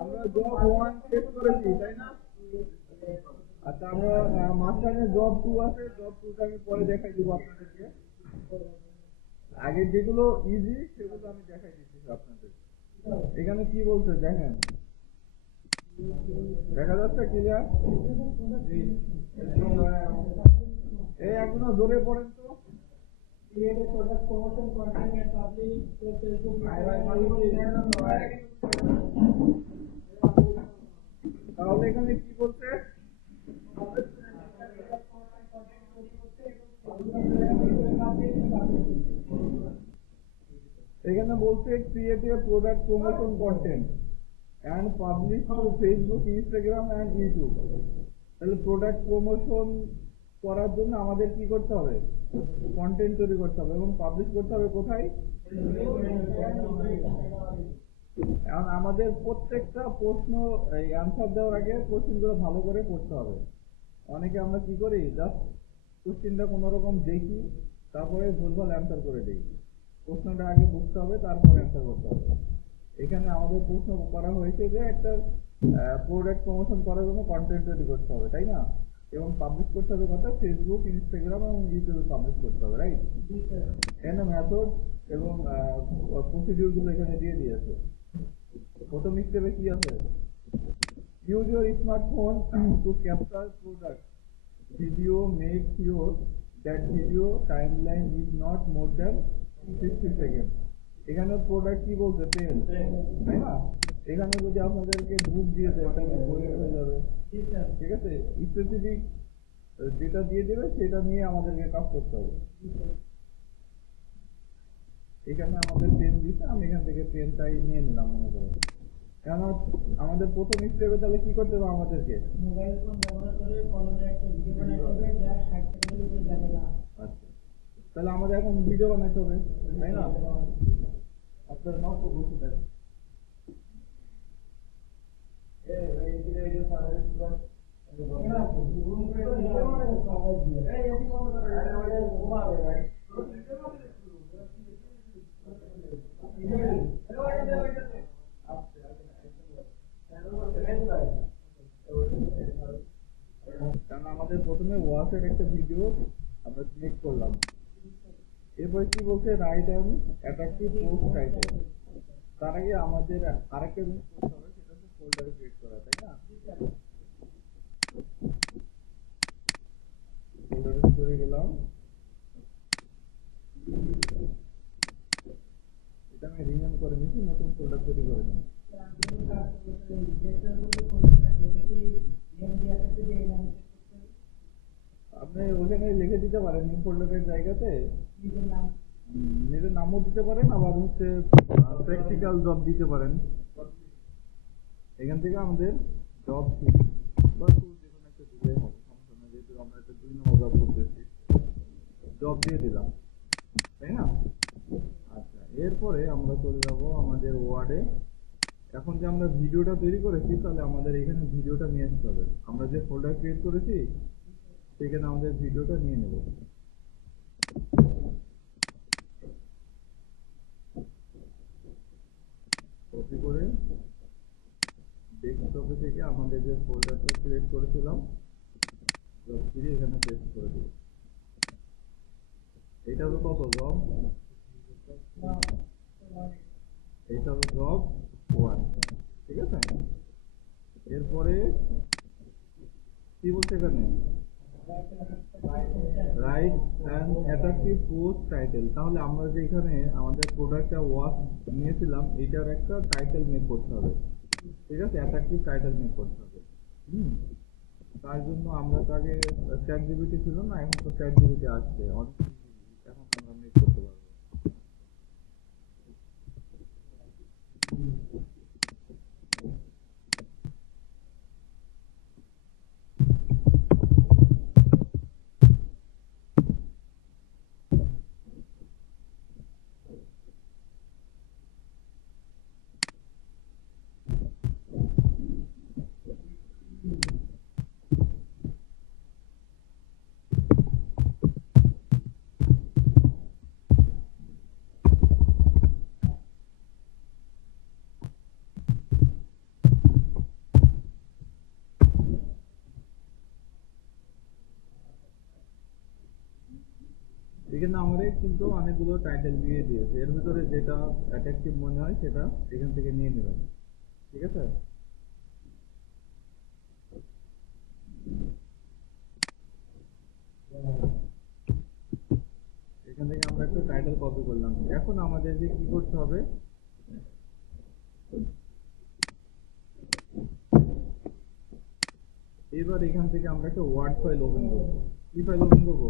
আমরা জব 1 শেষ করেছি তাই না? আচ্ছা আমরা মাঝখানে জব 2 আছে, জব 2 টা আমি পরে দেখাই দিব আপনাদেরকে। আগে যেগুলো ইজি সেগুলো আমি দেখাই দিচ্ছি আপনাদের। এখানে কি বলছে দেখেন, দেখা যাচ্ছে ক্লিয়ার? এই এখনো জোরে পড়েন তো। তাহলে এখানে কি বলছে? এখানে বলছে create a product promotion content and publish to Facebook, Instagram and YouTube. তাহলে প্রোডাক্ট প্রমোশন করার জন্য আমাদের কি করতে হবে? কন্টেন্ট তৈরি করতে হবে এবং পাবলিশ করতে হবে কোথায়? এখন আমাদের প্রত্যেকটা প্রশ্ন অ্যান্সার দেওয়ার আগে কোশ্চেনগুলো ভালো করে পড়তে হবে। অনেকে আমরা কি করি, জাস্ট কোশ্চেনটা কোনো রকম দেখি তারপরে ভুলভাল অ্যান্সার করে দিই। প্রশ্নটা আগে বুঝতে হবে তারপর অ্যান্সার করতে হবে। এখানে আমাদের প্রশ্ন করা হয়েছে যে একটা প্রোডাক্ট প্রমোশন করার জন্য কন্টেন্ট তৈরি করতে হবে, তাই না? এবং পাবলিশ করতে হবে কথা ফেসবুক, ইনস্টাগ্রাম এবং ইউটিউবে পাবলিশ করতে হবে, রাইট? এখানে মেথড এবং প্রসিডিউরগুলো এখানে দিয়ে দিয়েছে। প্রথম স্টেপে কি আছে? Use your smartphone to capture product video, make sure that video timeline is not more than 60 second. এখানে প্রোডাক্ট কি বলছে? পেন, তাই না? এখানে যদি আপনাদেরকে বুক দিয়ে দেয় তাহলে বই হয়ে যাবে, ঠিক আছে? স্পেসিফিক যেটা দিয়ে দেবে সেটা নিয়ে আমাদেরকে কাজ করতে হবে। এখানে আমাদের পেন দিচ্ছে, আমি এখান থেকে পেনটাই নিয়ে নিলাম মনে করো। কেন আমাদের প্রথম স্টেপে তাহলে কি করতে হবে আমাদেরকে? মোবাইল ফোন ব্যবহার করে কলমে একটা ভিডিও বানাতে হবে যা 60 সেকেন্ডের উপরে যাবে না। আচ্ছা, তাহলে আমাদের এখন ভিডিও বানাতে হবে, তাই না? আপনার নাম তো বলতে থাকেন। কারণ আমাদের প্রথমে ওয়াচের একটা ভিডিও আমরা সিলেক্ট করলাম। এরপরে কি বলছে? Right and attractive post title. তার আগে আমাদের আরেকটা জিনিস করতে হবে, সেটা হচ্ছে ফোল্ডার ক্রিয়েট করা, তাই না? ফোল্ডারে চলে গেলাম, এটা আমি রিনেম করে নিচ্ছি, নতুন ফোল্ডার তৈরি করে নিই। আপনি ওখানে লিখে দিতে পারেন নিউ ফোল্ডারের জায়গাতে নিজের নামও দিতে পারেন, আবার হচ্ছে প্র্যাকটিক্যাল জব দিতে পারেন। এখান থেকে আমাদের জব বা যে কোনো একটা দিলে হবে, সমস্যা নেই। যেহেতু আমরা একটা 2 নম্বর জব করতেছি, জব দিয়ে দিলাম, তাই না? আচ্ছা, এরপরে আমরা চলে যাব আমাদের ওয়ার্ডে। এখন যে আমরা ভিডিওটা তৈরি করেছি, তাহলে আমাদের এখানে ভিডিওটা নিয়ে আসতে হবে। আমরা যে ফোল্ডার ক্রিয়েট করেছি সেখানে আমাদের ভিডিওটা নিয়ে নেব। কপি করে ডেস্কটপে থেকে আমাদের যে ফোল্ডারটা ক্রিয়েট করেছিলাম এখানে পেস্ট করে দেব। এটা হলো কত জব? এটা হলো জব 1, ঠিক আছে? এরপরে কি বলছে এখানে? Right and attractive post title. তাহলে আমরা যে এখানে আমাদের প্রোডাক্টটা ওয়াচ নিয়েছিলাম এটার একটা টাইটেল মেক করতে হবে, ঠিক আছে? অ্যাট্রাকটিভ টাইটেল মেক করতে হবে। তার জন্য আমরা তো আগে চ্যাট জিপিটি ছিল না, এখন তো চ্যাট জিপিটি আসছে, অনেক এখন আমরা মেক করতে পারবো। আমাদের কিন্তু অনেকগুলো টাইটেল দিয়ে দিয়েছে, এর ভিতরে যেটা অ্যাট্রাকটিভ মনে হয় সেটা এখান থেকে নিয়ে নেবেন, ঠিক আছে? এখান থেকে আমরা একটা টাইটেল কপি করলাম। এখন আমাদেরকে কি করতে হবে, এবার এখান থেকে আমরা একটা ওয়ার্ড ফাইল ওপেন করবো। কি ফাইল ওপেন করবো?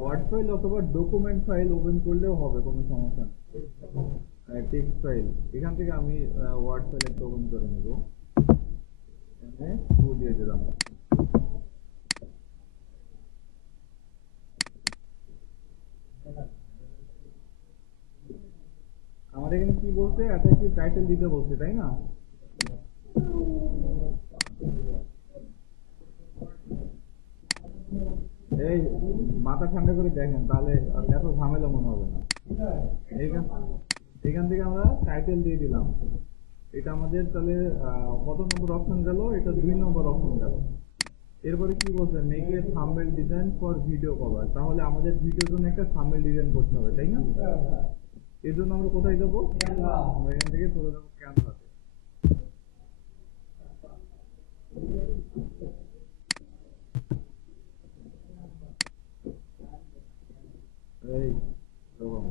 ওয়ার্ড ফাইল অথবা ডকুমেন্ট ফাইল ওপেন করলেও হবে, কোনো সমস্যা নেই। টেক্সট ফাইল, এখান থেকে আমি ওয়ার্ড ফাইল একটা ওপেন করে নেব, এখানে দিয়ে দিলাম। আমার এখানে কি বলছে, অ্যাট্রাকটিভ টাইটেল দিতে বলছে, তাই না? এই মাথা ঠান্ডা করে দেখেন, তাহলে এত ঝামেলা মনে হবে না। এখান থেকে আমরা টাইটেল দিয়ে দিলাম। এটা আমাদের তাহলে কত নম্বর অপশন গেল? এটা 2 নম্বর অপশন গেল। এরপরে কি বলছে, make a thumbnail design for video cover. তাহলে আমাদের ভিডিওর জন্য একটা থাম্বনেল ডিজাইন করতে হবে, তাই না? এর জন্য আমরা কোথায় যাবো? আমরা এখান থেকে চলে যাবো ক্যানভাসে। এই এরকম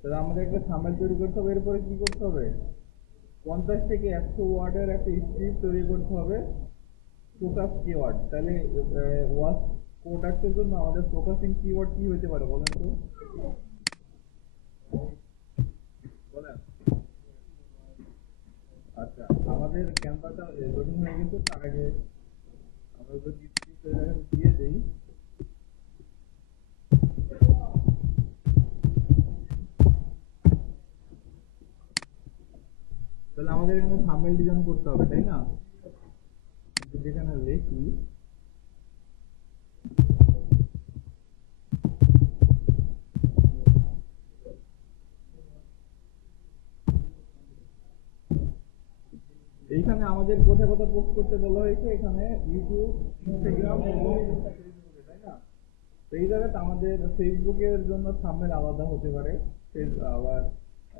তাহলে আমাদের একটা থাম্বনেল তৈরি করতে হবে। এরপরে কি করতে হবে, 50 থেকে 100 ওয়ার্ডের একটা স্ক্রিপ্ট তৈরি করতে হবে, ফোকাস কিওয়ার্ড। তাহলে ওয়াচ প্রোডাক্টের জন্য আমাদের ফোকাসিং কিওয়ার্ড কি হতে পারে বলেন তো? বলেন। আচ্ছা, আমাদের ক্যানভাসটা লোডিং হয়ে গেছে, তার আগে আমরা যদি স্ক্রিপ্ট দিয়ে দেই, তাহলে আমাদের এখানে থাম্বনেল ডিজাইন করতে হবে, তাই না? যেখানে লিখি এইখানে আমাদের কোথায় কোথায় পোস্ট করতে বলা হয়েছে, এখানে ইউটিউব, ইনস্টাগ্রাম, তাই না? এই জায়গাতে আমাদের ফেসবুকের জন্য থাম্বনেল আলাদা হতে পারে, আবার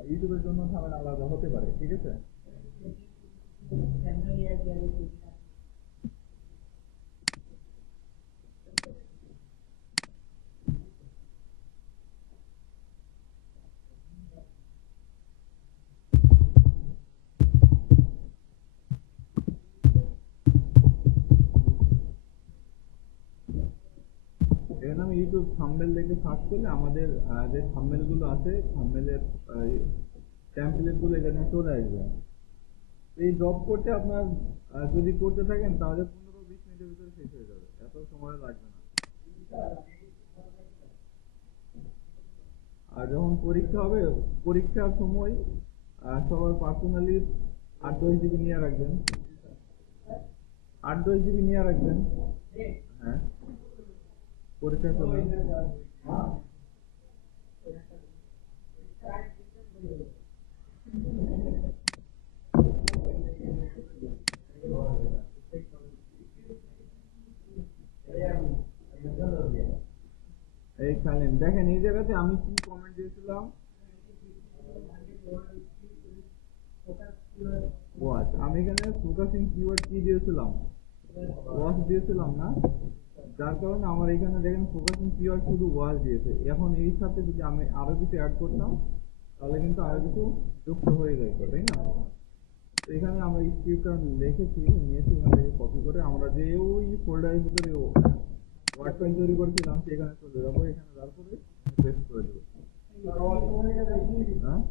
ইউটিউবের জন্য থাম্বনেল আলাদা হতে পারে, ঠিক আছে? এখানে আমি ইউটিউব থাম্বনেল লিখে সার্চ করলে আমাদের যে থাম্বনেল গুলো আছে, থাম্বনেলের টেমপ্লেট গুলো এখানে চলে আসবে। এই জব করতে আপনার যদি করতে থাকেন তাহলে 15-20 মিনিটের ভিতরে শেষ হয়ে যাবে, এত সময় লাগবে না। আর যখন পরীক্ষা হবে, পরীক্ষার সময় সবার পার্সোনালি 8-10 জিবি নিয়ে রাখবেন, 8-10 জিবি নিয়ে রাখবেন। হ্যাঁ, পরীক্ষার সময় এই সাইলেন্ট দেখেন, এই জায়গাতে আমি কি কমেন্ট দিয়েছিলাম, ওয়াচ। আমি এখানে ফোকাসিং কিওয়ার্ড কি দিয়েছিলাম, ওয়াচ দিয়েছিলাম না? যার কারণে আমার এখানে দেখেন ফোকাসিং কিওয়ার্ড শুধু ওয়াচ দিয়েছে। এখন এই সাথে যদি আমি আরো কিছু অ্যাড করতাম তাহলে কিন্তু আরো কিছু যুক্ত হয়ে যেত, তাই না? তো এখানে আমরা স্ক্রিপ্টটা লিখেছি, নিয়েছি এখান থেকে কপি করে, আমরা যে ওই ফোল্ডারের ভিতরে ওয়ার্ড ফাইল তৈরি করেছিলাম সেখানে চলে যাবো, এখানে যাওয়ার পরে পেস্ট করে দেবো। হ্যাঁ,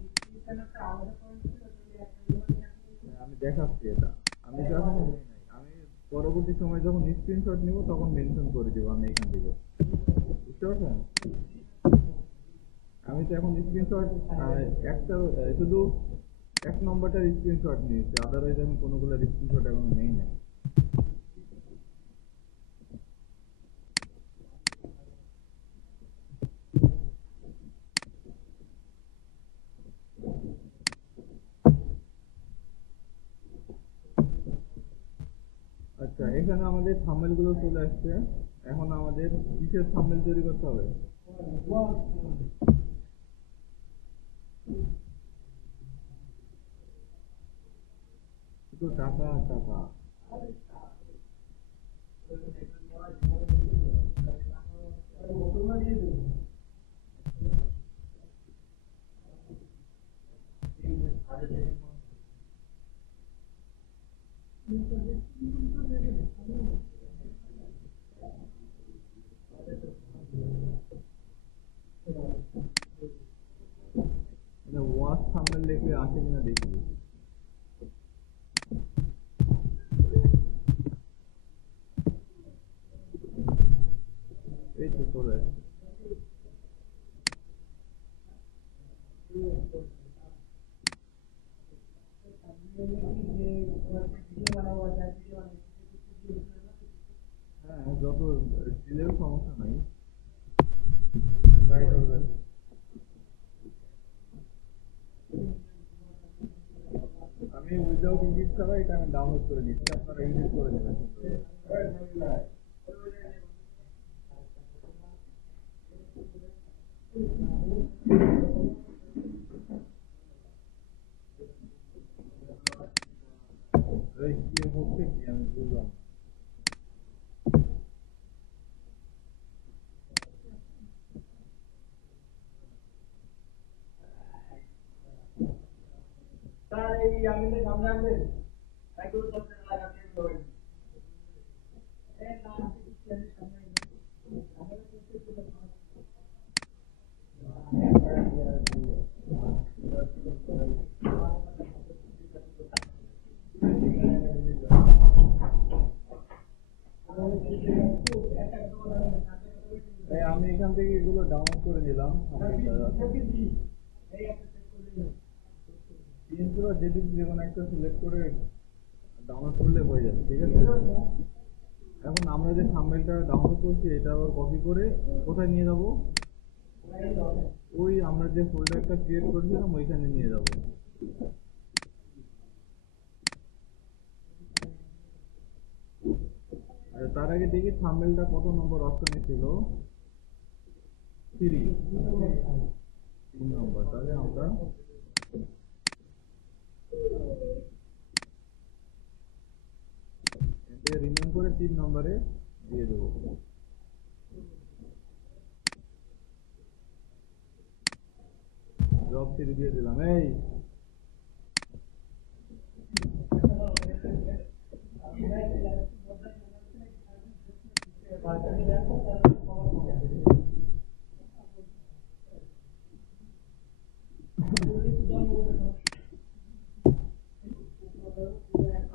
আমি দেখাচ্ছি এটা, আমি তো এখনো নিই নাই, আমি পরবর্তী সময় যখন স্ক্রিনশট নিব তখন মেনশন করে দেবো আমি এখান থেকে। বুঝতে পারছেন? আমি তো এখন স্ক্রিনশট একটা শুধু এক নম্বরটার স্ক্রিনশট নিয়েছি, আদারওয়াইজ আমি কোনোগুলোর স্ক্রিনশট এখনো নেই নাই। আচ্ছা, এখানে আমাদের থাম্বনেল গুলো চলে আসছে। এখন আমাদের কিসের থাম্বনেল তৈরি করতে হবে? শুধু টাকা আর টাকা। ওয়াচ থাম্বনেল লিখে আসে কিনা দেখি। এই তো চলে আসছে। হ্যাঁ, যত দিলেও সমস্যা নাই, ট্রাই করবেন। আমি উইদাউট এডিট ছাড়া এটা আমি ডাউনলোড করে নিচ্ছি, আপনারা এডিট করে নেবেন। কি হচ্ছে কি আমি বুঝলাম। আমি এখান থেকে এগুলো ডাউনলোড করে নিলাম। যে কোনো একটা সিলেক্ট করে ডাউনলোড করলে হয়ে যাবে, ঠিক আছে? এখন আমরা যে থাম্বনেলটা ডাউনলোড করছি এটা আবার কপি করে কোথায় নিয়ে যাব? ওই আমরা যে ফোল্ডারটা ক্রিয়েট করেছিলাম ওইখানে নিয়ে যাব। তার আগে দেখি থাম্বনেলটা কত নম্বর অপশনে ছিল। 3 নম্বর। তাহলে আমরা রিমেম করে 3 নম্বরে দিয়ে দেবো। জব সিরি দিয়ে দিলাম। এই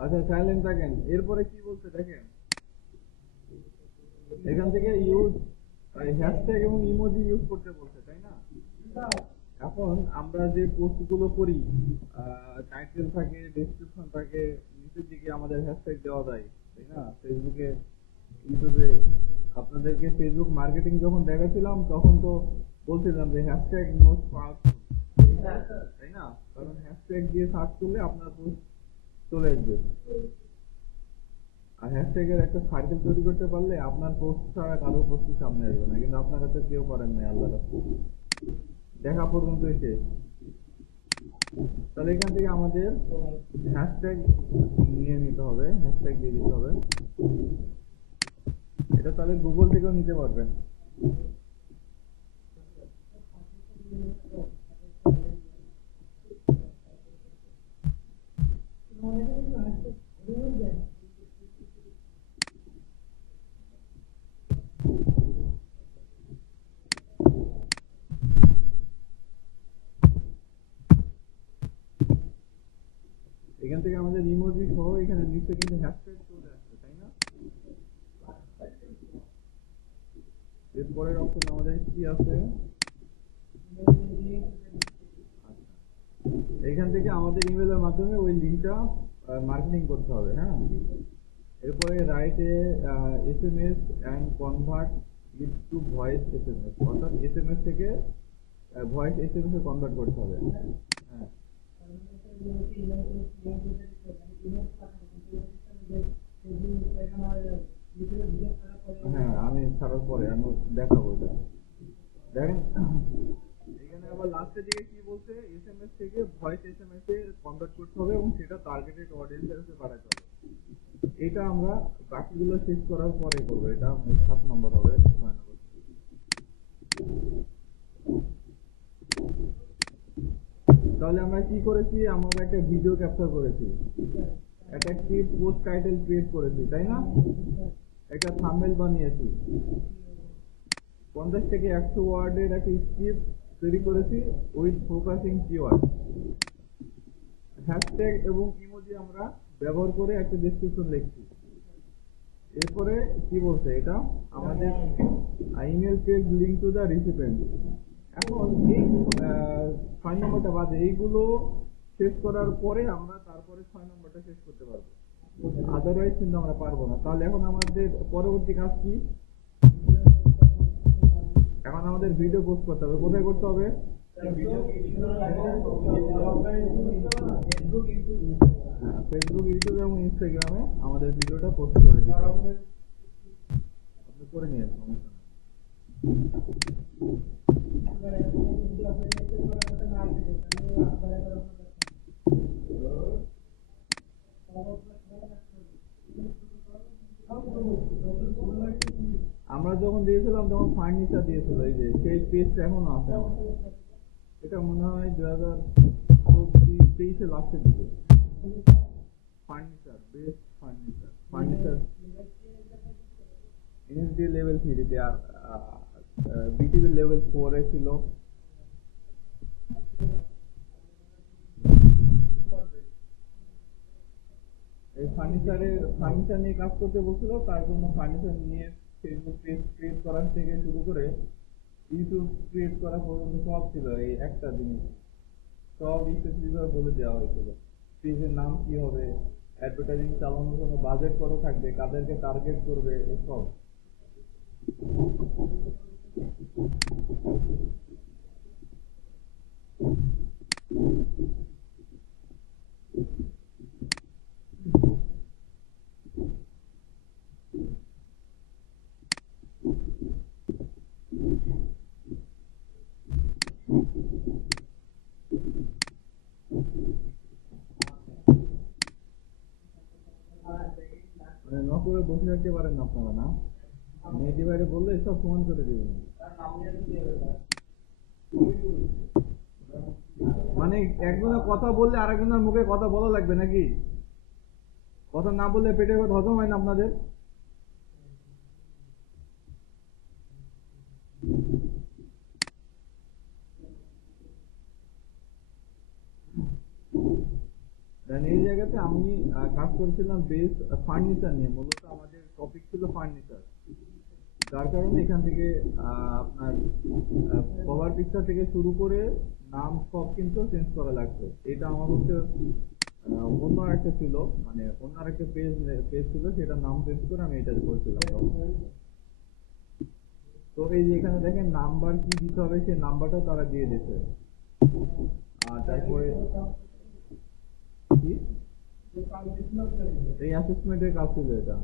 আচ্ছা, সাইলেন্ট থাকেন। এরপরে কি বলছে দেখেন, এখান থেকে ইউজ হ্যাশট্যাগ এবং ইমোজি ইউজ করতে বলছে, তাই না? এখন আমরা যে পোস্টগুলো করি, টাইটেল থাকে, ডেসক্রিপশন থাকে, নিচের দিকে আমাদের হ্যাশট্যাগ দেওয়া যায়, তাই না? ফেসবুকে, ইউটিউবে আপনাদেরকে ফেসবুক মার্কেটিং যখন দেখাচ্ছিলাম তখন তো বলছিলাম যে হ্যাশট্যাগ মোস্ট পাওয়ারফুল, তাই না? কারণ হ্যাশট্যাগ দিয়ে সার্চ করলে আপনার পোস্ট চলে আসবে। আর হ্যাশট্যাগের একটা সার্কেল তৈরি করতে পারলে আপনার পোস্ট ছাড়া কারো পোস্টই সামনে আসবে না, কিন্তু আপনার কাছে কেউ করেন নাই, আল্লাহ দেখা পর্যন্ত এসে। তাহলে এখান থেকে আমাদের হ্যাশট্যাগ নিয়ে নিতে হবে, হ্যাশট্যাগ দিয়ে দিতে হবে। এটা তাহলে গুগল থেকেও নিতে পারবেন। এখান থেকে আমাদের ইমোজি সহ এখানে নিচে কিন্তু হ্যাশট্যাগ চলে আসছে, তাই না? এরপরের অপশন আমাদের কি আছে? এখান থেকে আমাদের ইমেলের মাধ্যমে ওই লিঙ্কটা মার্কেটিং করতে হবে। হ্যাঁ, এরপরে রাইটে SMS and convert it to voice SMS, অর্থাৎ SMS থেকে ভয়েস SMS এ কনভার্ট করতে হবে। হ্যাঁ, হ্যাঁ, আমি ছাড়ার পরে আমি দেখাবো এটা। দেখেন এখানে আবার লাস্টের দিকে কি বলছে, SMS থেকে ভয়েস SMS এ কনভার্ট করতে হবে এবং সেটা টার্গেটেড অডিয়েন্সের কাছে পাঠাতে হবে। এটা আমরা বাকিগুলো শেষ করার পরে করবো, এটা 7 নম্বর হবে। 6 নম্বর। তাহলে আমরা কি করেছি, আমরা একটা ভিডিও ক্যাপচার করেছি, একটা পোস্ট টাইটেল ক্রিয়েট করেছি, তাই না? একটা থাম্বনেল বানিয়েছি, 50 থেকে 100 ওয়ার্ডের একটা স্ক্রিপ্ট তৈরি করেছি উইথ ফোকাসিং কিওয়ার্ড, হ্যাশট্যাগ এবং ইমোজি আমরা ব্যবহার করে একটা ডেসক্রিপশন লিখছি। এরপরে কি বলছে, এটা আমাদের email page link to the recipient. এখন এই 6 নম্বরটা বাদে এইগুলো শেষ করার পরে আমরা তারপরে 6 নম্বরটা শেষ করতে পারবো, আদারওয়াইজ কিন্তু আমরা পারবো না। তাহলে এখন আমাদের পরবর্তী কাজ কি? এখন আমাদের ভিডিও পোস্ট করতে হবে। কোথায় করতে হবে? ফেসবুক, ইউটিউব এবং ইনস্টাগ্রামে আমাদের ভিডিওটা পোস্ট করে দিতে হবে। আপনি করে নিয়ে আসুন। আমরা যখন দিয়েছিলাম তখন ফার্নিচার দিয়েছিল, এই যে সেই পেজটা এখনো আছে আমার। এটা মনে হয় 2023 লাস্টের দিকে। Furniture, best furniture, furniture NSD level 3 তে, আর বিটিভি লেভেল 4 এ ছিল। এই ফার্নিচার নিয়ে কাজ করতে বলছিল, তার জন্য ফার্নিচার নিয়ে ফেসবুক পেজ ক্রিয়েট করার থেকে শুরু করে ইউটিউব ক্রিয়েট করা পর্যন্ত সব ছিল এই একটা জিনিস, সব স্পেসিফিকভাবে বলে দেওয়া হয়েছিল। পেজের নাম কি হবে, অ্যাডভার্টাইজিং চালানোর জন্য বাজেট কত থাকবে, কাদেরকে টার্গেট করবে, এসব। মানে নকরে বসে থাকতে পারেন না আপনারা, না? মেয়েটি বাইরে বললে সব সমান করে দেবেন। মানে একজনের কথা বললে আরেকজনের মুখে কথা বলা লাগবে নাকি? কথা না বললে পেটের কথা হজম হয় না আপনাদের? এই জায়গাতে আমি কাজ করেছিলাম বেস ফার্নিচার নিয়ে, মূলত আমাদের টপিক ছিল ফার্নিচার, যার কারণে এখান থেকে আপনার কভার পিকচার থেকে শুরু করে নাম সব কিন্তু চেঞ্জ করা লাগছে। এটা আমার হচ্ছে অন্য একটা ছিল, মানে অন্য একটা পেজ ছিল, সেটার নাম চেঞ্জ করে আমি এটা করছিলাম। তো এই যে এখানে দেখেন নাম্বার কি দিতে হবে, সেই নাম্বারটা তারা দিয়ে দিচ্ছে। আর তারপরে কি এই অ্যাসেসমেন্টের কাজ ছিল এটা।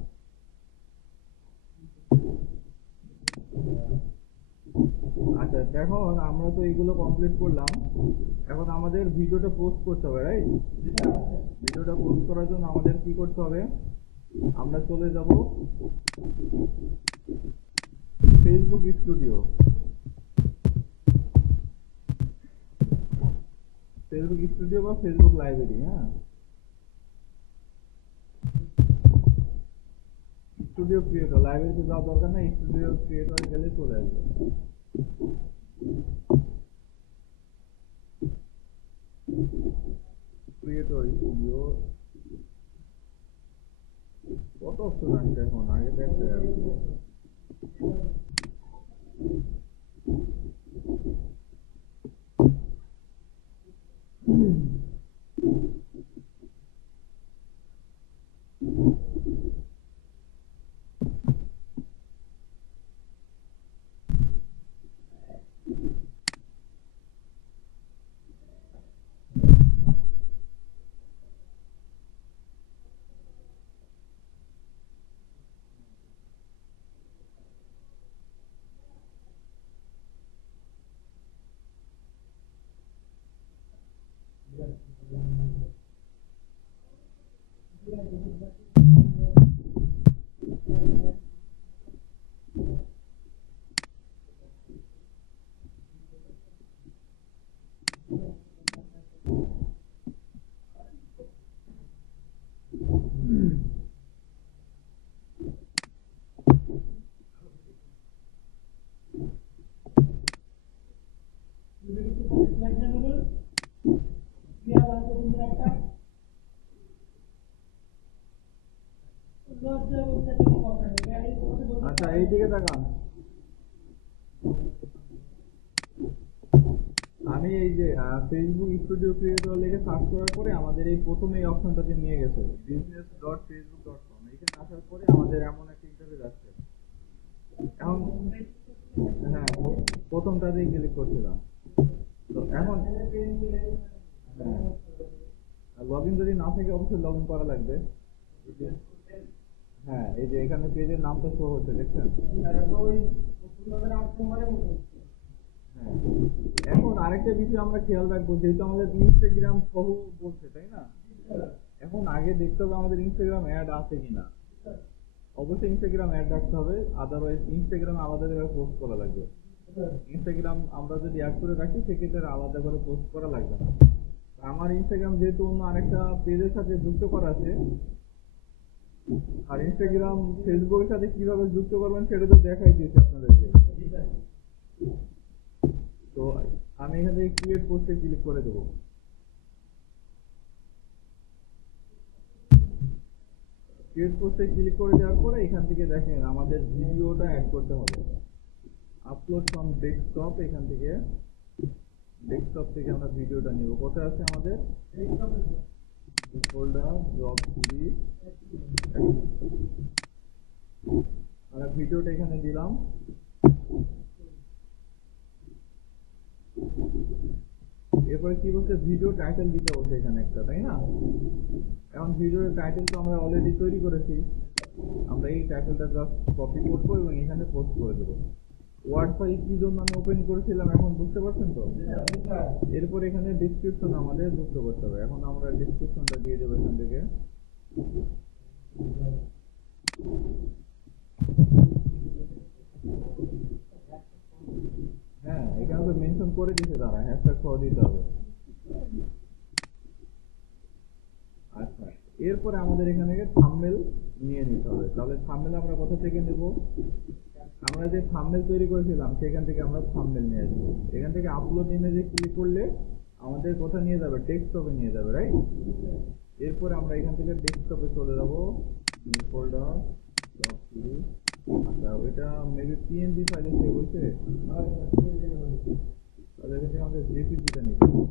আচ্ছা, এখন আমরা তো এইগুলো কমপ্লিট করলাম, এখন আমাদের ভিডিওটা পোস্ট করতে হবে, রাইট? ভিডিওটা পোস্ট করার জন্য আমাদের কি করতে হবে, আমরা চলে যাব ফেসবুক স্টুডিও, ফেসবুক স্টুডিও বা ফেসবুক লাইব্রেরি। হ্যাঁ, স্টুডিও ক্রিয়েটর, লাইব্রেরিতে যাওয়ার দরকার না, স্টুডিও ক্রিয়েটর গেলে চলে আসবে। ক্রিয়েটর স্টুডিও কত অপশন আসছে এখন, আগে দেখতে আচ্ছা এইদিকে তাকান। আমি এই যে ফেসবুক স্টুডিও ক্রিয়েটর লিখে সার্চ করার পরে আমাদের এই প্রথম এই অপশনটাতে নিয়ে গেছে business.facebook.com। এখানে আসার পরে আমাদের এমন একটা ইন্টারফেস আসছে। এখন হ্যাঁ, প্রথমটাতেই ক্লিক করছিলাম। তো এখন হ্যাঁ, লগ ইন যদি না থাকে অবশ্যই লগ ইন করা লাগবে। হ্যাঁ, এই যে এখানে পেজের নামটা শো হচ্ছে, দেখছেন? হ্যাঁ, এখন আরেকটা বিষয় আমরা খেয়াল রাখবো, যেহেতু আমাদের ইনস্টাগ্রাম সহ বলছে, তাই না? এখন আগে দেখতে হবে আমাদের ইনস্টাগ্রাম অ্যাড আছে কিনা। অবশ্যই ইনস্টাগ্রাম অ্যাড রাখতে হবে, আদারওয়াইজ ইনস্টাগ্রাম আলাদা জায়গায় পোস্ট করা লাগবে। ইনস্টাগ্রাম আমরা যদি অ্যাড করে রাখি সেক্ষেত্রে আলাদা করে পোস্ট করা লাগবে না। আমার ইনস্টাগ্রাম যেহেতু অন্য আরেকটা পেজের সাথে যুক্ত করা আছে, আর ইনস্টাগ্রাম ফেসবুকের সাথে কিভাবে যুক্ত করবেন সেটা তো দেখাই দিয়েছি আপনাদেরকে। তো আমি এখান থেকে ক্রিয়েট পোস্টে ক্লিক করে দেবো। ক্রিয়েট পোস্টে ক্লিক করে দেওয়ার পরে এখান থেকে দেখেন আমাদের ভিডিওটা অ্যাড করতে হবে। আপলোড ফ্রম ডেস্কটপ, এখান থেকে ডেস্কটপ থেকে আমরা ভিডিওটা নিব। কোথায় আছে আমাদের ফোল্ডার জব সিরিজ, আমরা ভিডিওটা এখানে দিলাম। এরপরে কি বলছে, ভিডিও টাইটেল দিতে বলছে এখানে একটা, তাই না? এখন ভিডিওর টাইটেল তো আমরা অলরেডি তৈরি করেছি, আমরা এই টাইটেলটা জাস্ট কপি করবো এবং এখানে পোস্ট করে দেবো। ওয়ার্ড ফাইল কি জন্য আমি ওপেন করেছিলাম এখন বুঝতে পারছেন তো? এরপর এখানে ডেসক্রিপশন আমাদের যুক্ত করতে হবে। এখন আমরা ডেসক্রিপশনটা দিয়ে দেবো এখান থেকে। হ্যাঁ, এখানে তো মেনশন করে দিয়েছে তারা, হ্যাশট্যাগ সহ দিতে হবে। আচ্ছা, এরপরে আমাদের এখানে থাম্বনেল নিয়ে নিতে হবে। তাহলে থাম্বনেল আমরা কোথা থেকে নেব? আমরা যে থাম্বনেল তৈরি করেছিলাম সেখান থেকে আমরা থাম্বনেল নিয়ে আসবো। এখান থেকে আপলোড ইমেজে ক্লিক করলে আমাদের কোথায় নিয়ে যাবে? ডেস্কটপে নিয়ে যাবে, রাইট? এরপরে আমরা এখান থেকে ডেস্কটপে চলে যাব, ফোল্ডার ডট সিরিজ। আচ্ছা, এটা মেবি পিএনজি ফাইলে সেভ হয়েছে, তাহলে এখান থেকে আমাদের জেপিজিটা নিতে হবে।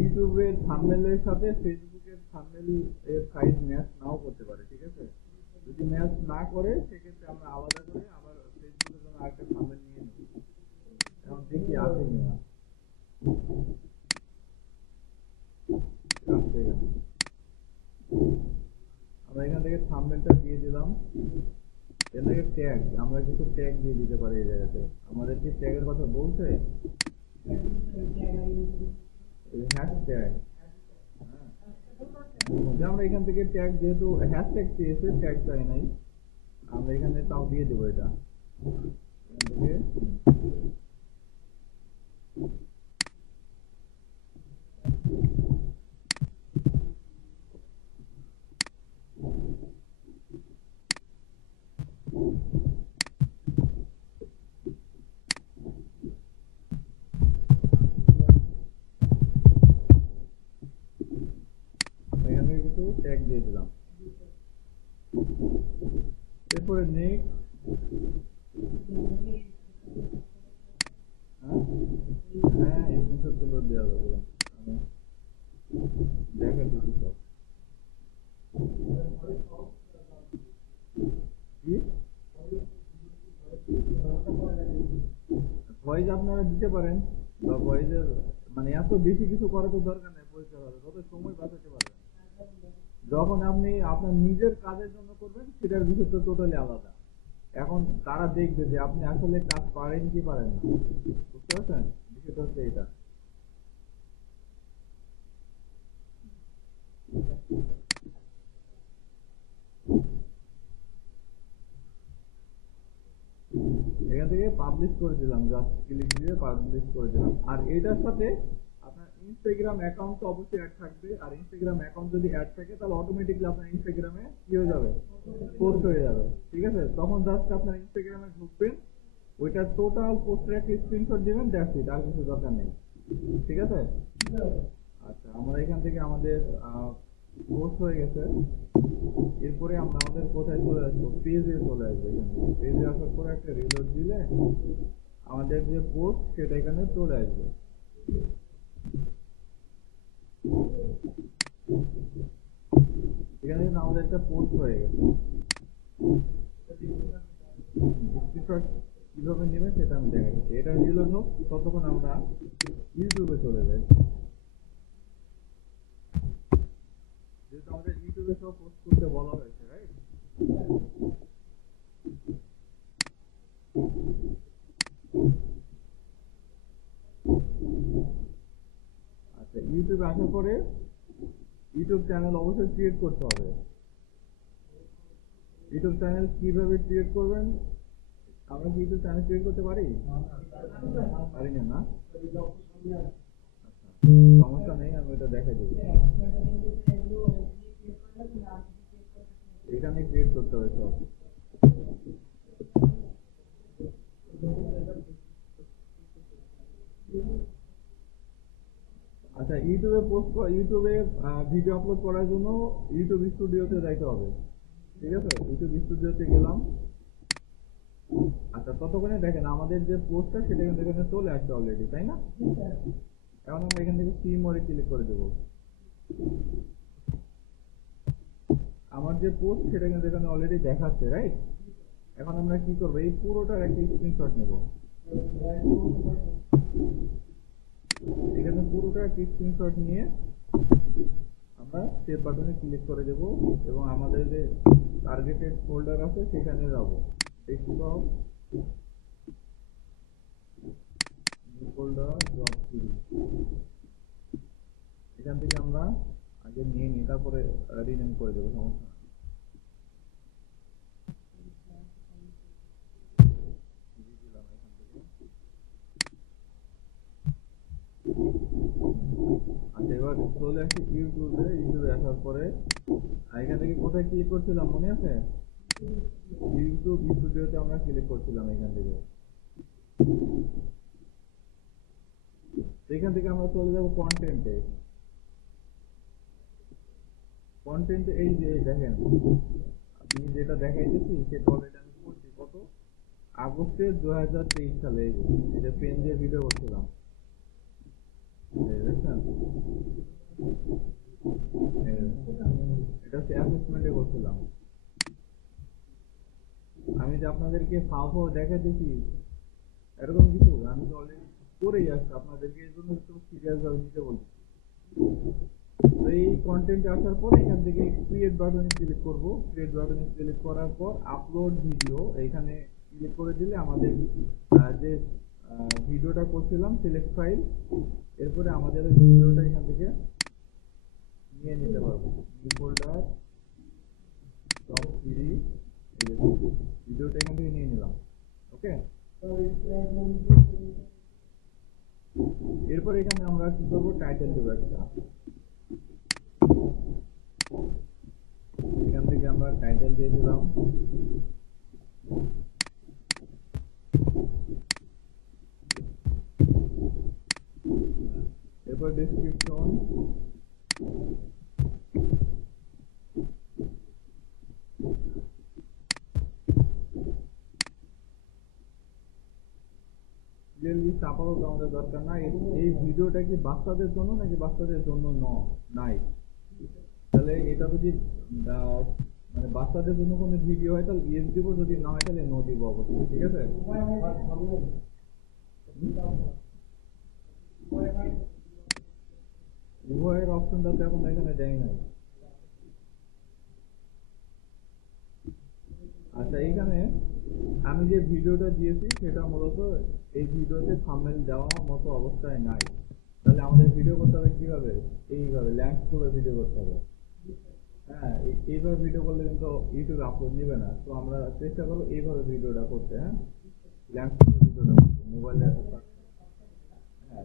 ইউটিউবের থাম্বনেলের সাথে ফেসবুকের থাম্বনেল এর সাইজ ম্যাচ নাও করতে পারে, ঠিক আছে? যদি ম্যাচ না করে সেক্ষেত্রে আমরা আলাদা করে আবার ফেসবুকের জন্য আরেকটা থাম্বনেল নিয়ে নেব। এখন দেখি আছে কিনা। আমরা এখান থেকে থাম্বনেলটা দিয়ে দিলাম। এর থেকে ট্যাগ, আমরা কিছু ট্যাগ দিয়ে দিতে পারি এই জায়গাতে। আমাদের কি ট্যাগের কথা বলছে? হ্যাশট্যাগ। আমরা এখান থেকে ট্যাগ, যেহেতু হ্যাশট্যাগ চেয়েছে, ট্যাগ চাই নাই, আমরা এখানে তাও দিয়ে দেবো এটা। ট্যাগ দিয়ে দিলাম। এরপরে নেক্সট, হ্যাঁ স্ক্রিনশট গুলো দেওয়া যাবে, আমি দেখা দিচ্ছি সব। কি ভয়েস আপনারা দিতে পারেন, বা ভয়েসের মানে এত বেশি কিছু করার তো দরকার নেই, পরিষ্কার হবে যত সময় বাঁচাতে পারবেন। যখন আপনি আপনার নিজের কাজের জন্য করবেন সেটার বিষয় তো টোটালি আলাদা। এখন তারা দেখবে যে আপনি আসলে কাজ পারেন কি পারেন না, বুঝতে পারছেন? বিষয়টা হচ্ছে এটা। এখান থেকে পাবলিশ করে দিলাম, জাস্ট ক্লিক দিয়ে পাবলিশ করে দিলাম। আর এটার সাথে আপনার ইনস্টাগ্রাম অ্যাকাউন্ট তো অবশ্যই অ্যাড থাকবে, আর ইনস্টাগ্রাম অ্যাকাউন্ট যদি অ্যাড থাকে তাহলে অটোমেটিকলি আপনার ইনস্টাগ্রামে কি হয়ে যাবে, পোস্ট হয়ে যাবে। ঠিক আছে, তখন জাস্ট আপনার ইনস্টাগ্রামে ঢুকবেন, ওইটার টোটাল পোস্টের একটা স্ক্রিনশট দিবেন, দ্যাটস ইট, আর কিছু দরকার নেই। ঠিক আছে, আচ্ছা আমরা এখান থেকে আমাদের পোস্ট হয়ে গেছে। এরপরে আমরা আমাদের কোথায় চলে আসবো, পেজে চলে আসবো। এখান থেকে পেজে আসার পরে একটা রিলোড দিলে আমাদের যে পোস্ট সেটা এখানে চলে আসবে। এখানে আমাদের একটা পোস্ট হয়ে গেছে। স্ক্রিনশট কিভাবে নেবেন সেটা আমি দেখাচ্ছি। এটা রিলোড হোক, ততক্ষণ আমরা ইউটিউবে চলে যাই। যেহেতু আমাদের ইউটিউবে সব পোস্ট করতে বলা হয়েছে, রাইট? আচ্ছা, ইউটিউবে আসার পরে ইউটিউব চ্যানেল অবশ্যই ক্রিয়েট করতে হবে। ইউটিউব চ্যানেল কিভাবে ক্রিয়েট করবেন? আমরা কি ইউটিউব চ্যানেল ক্রিয়েট করতে পারি? পারি না, না? সমস্যা নেই, আমি এটা দেখাই দেবো। এখানে ক্রিয়েট করতে হবে সব। আচ্ছা, ইউটিউবে ভিডিও আপলোড করার জন্য ইউটিউব স্টুডিওতে যাইতে হবে। ঠিক আছে, ইউটিউব স্টুডিওতে গেলাম। আচ্ছা, ততক্ষণে দেখেন আমাদের যে পোস্টটা সেটা কিন্তু এখানে চলে আসছে অলরেডি, তাই না? এখন আমরা এখান থেকে সি মোরে ক্লিক করে দেবো। আমার যে পোস্ট সেটা কিন্তু এখানে অলরেডি দেখাচ্ছে, রাইট? এখন আমরা কি করবো, এই পুরোটার একটা স্ক্রিনশট নেব। এখানে পুরোটা একটা স্ক্রিনশট নিয়ে আমরা সেভ বাটনে ক্লিক করে দেব, এবং আমাদের যে টার্গেটেড ফোল্ডার আছে সেখানে যাব। ডেস্কটপ ফোল্ডার জব সিরিজ, এখান থেকে আমরা আগে নিয়ে নিই, তারপরে রিনেম করে দেবো, সমস্যা না। আচ্ছা, এবার চলে আসি ইউটিউবে আসার পরে এখান থেকে কোথায় ক্লিক করছিলাম মনে আছে? ইউটিউব স্টুডিওতে আমরা ক্লিক করছিলাম এখান থেকে। এখান থেকে আমরা চলে যাব কন্টেন্টে। কন্টেন্টে এই যে দেখেন, আপনি যেটা দেখাইতেছি সেটা অলরেডি আমি করছি কত, আগস্টের 2023 সালে। এই যে পেন দিয়ে ভিডিও করছিলাম, দেখছেন? এটা হচ্ছে অ্যাসেসমেন্টে করছিলাম। আমি যে আপনাদেরকে ফাও দেখাইতেছি এরকম কিছু আমি তো অলরেডি করেই আসছি, আপনাদেরকে এই জন্য একটু সিরিয়াস ভাবে নিতে বলছি। এই কন্টেন্টে আসার পর এখান থেকে ক্রিয়েট বাটনে ক্লিক করব। ক্রিয়েট বাটনে ক্লিক করার পর আপলোড ভিডিও এখানে ক্লিক করে দিলে আমাদের যে ভিডিওটা করছিলাম সিলেক্ট ফাইল, এরপরে আমাদের ভিডিওটা এখান থেকে নিয়ে নিতে পারবো। ফোল্ডার টপ সিরিজ, ভিডিওটা এখান থেকে নিয়ে নিলাম। ওকে, এরপর এখানে আমরা কি করবো, টাইটেল দেবো একটা। এখান থেকে আমরা টাইটেল দিয়ে দিলাম। এরপর ডেসক্রিপশন, আপাতত আমাদের দরকার নাই। এই ভিডিওটা কি বাচ্চাদের জন্য নাকি বাচ্চাদের জন্য নাই? তাহলে এটা যদি মানে বাচ্চাদের জন্য কোনো ভিডিও হয় তাহলে ইয়েস দিব, যদি না হয় তাহলে নো দিব অবশ্যই, ঠিক আছে? উভয়ের অপশনটা তো এখন এখানে দেয় নাই। আচ্ছা, এইখানে আমি যে ভিডিওটা দিয়েছি সেটা মূলত এই ভিডিওতে থাম্বনেল দেওয়ার মতো অবস্থায় নাই। তাহলে আমাদের ভিডিও করতে হবে কিভাবে? এইভাবে ল্যান্ডস্কেপে ভিডিও করতে হবে। হ্যাঁ, এইভাবে ভিডিও করলে কিন্তু ইউটিউবে আপলোড নেবে না। তো আমরা চেষ্টা করবো এইভাবে ভিডিওটা করতে। হ্যাঁ, ল্যান্ডস্কেপে ভিডিওটা করতে মোবাইলে। হ্যাঁ,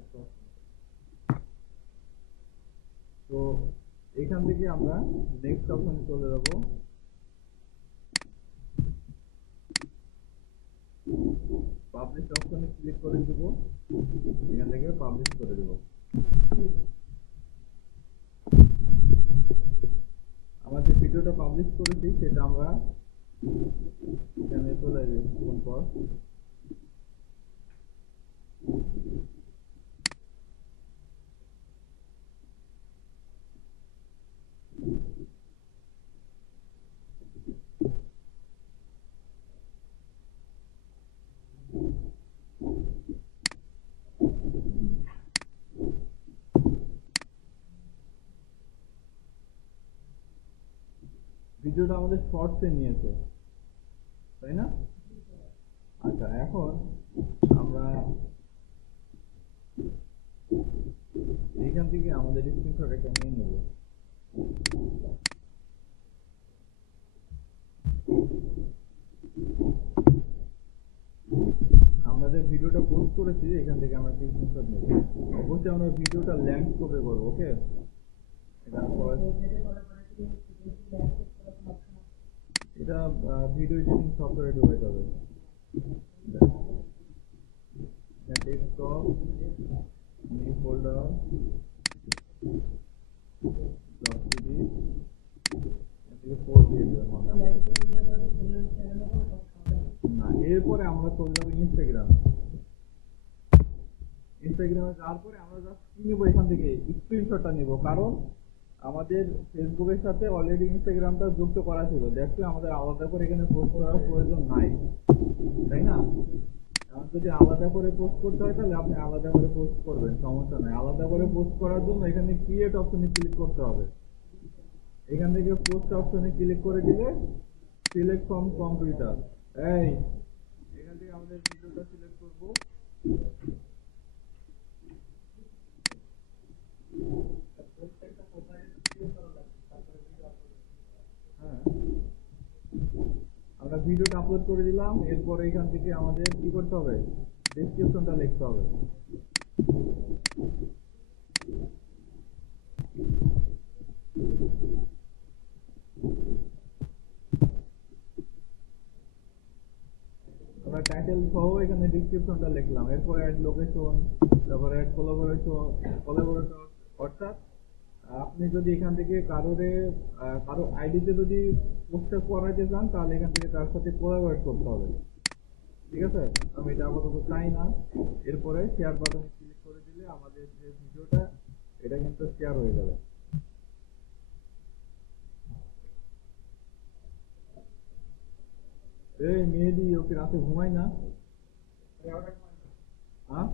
তো এখান থেকে আমরা নেক্সট অপশনে চলে যাবো। পাবলিশ অপশনে ক্লিক করে দিব, এখান থেকে পাবলিশ করে দেব। আমরা যে ভিডিওটা পাবলিশ করেছি সেটা আমরা এখানে চলে আসবো পর। ভিডিওটা আমাদের শর্টসে নিয়েছে, তাই না? আচ্ছা, এখন আমরা এইখান থেকে আমাদের স্ক্রিনশট একটা নিয়ে নেব। আমরা যে ভিডিওটা পোস্ট করেছি এখান থেকে আমরা স্ক্রিনশট নেব। অবশ্যই আমরা ভিডিওটা ল্যান্ডস্কেপে করব, ওকে? এটা ভিডিও এডিটিং সফটওয়্যারে ঢুকে যাবে। ডেস্কটপ, নিউ ফোল্ডার, ডট না, এরপরে আমরা চলে যাবো ইনস্টাগ্রামে যাওয়ার পরে আমরা জাস্ট কি নেবো, এখান থেকে স্ক্রিনশটটা নিব। কারণ আমাদের ফেসবুকের সাথে অলরেডি ইনস্টাগ্রামটা যুক্ত করা ছিল, দেখছি আমাদের আলাদা করে এখানে পোস্ট করার প্রয়োজন নাই, তাই না? এখন যদি আলাদা করে পোস্ট করতে হয় তাহলে আপনি আলাদা করে পোস্ট করবেন, সমস্যা নাই। আলাদা করে পোস্ট করার জন্য এখানে ক্রিয়েট অপশনে ক্লিক করতে হবে। এখান থেকে পোস্ট অপশনে ক্লিক করে দিলে সিলেক্ট ফ্রম কম্পিউটার, এখান থেকে আমাদের ভিডিওটা সিলেক্ট করব। হ্যাঁ, আমরা ভিডিওটা আপলোড করে দিলাম। এরপরে এখান থেকে আমাদের কি করতে হবে, ডেসক্রিপশনটা লিখতে হবে। আমরা টাইটেল সহ এখানে ডেসক্রিপশনটা লিখলাম। এরপর অ্যাড লোকেশন, তারপর অ্যাড কোলাবোরেটর। অর্থাৎ আপনি যদি এখান থেকে কারো আইডিতে যদি পোস্টটা করাইতে চান তাহলে এখান থেকে তার সাথে কোলাবোরেট করতে হবে, ঠিক আছে? আমি এটা আপাতত চাই না। এরপরে শেয়ার বাটনে ক্লিক করে দিলে আমাদের যে ভিডিওটা এটা কিন্তু শেয়ার হয়ে যাবে। এই মেহেদি, ওকে রাতে ঘুমাই না? হ্যাঁ,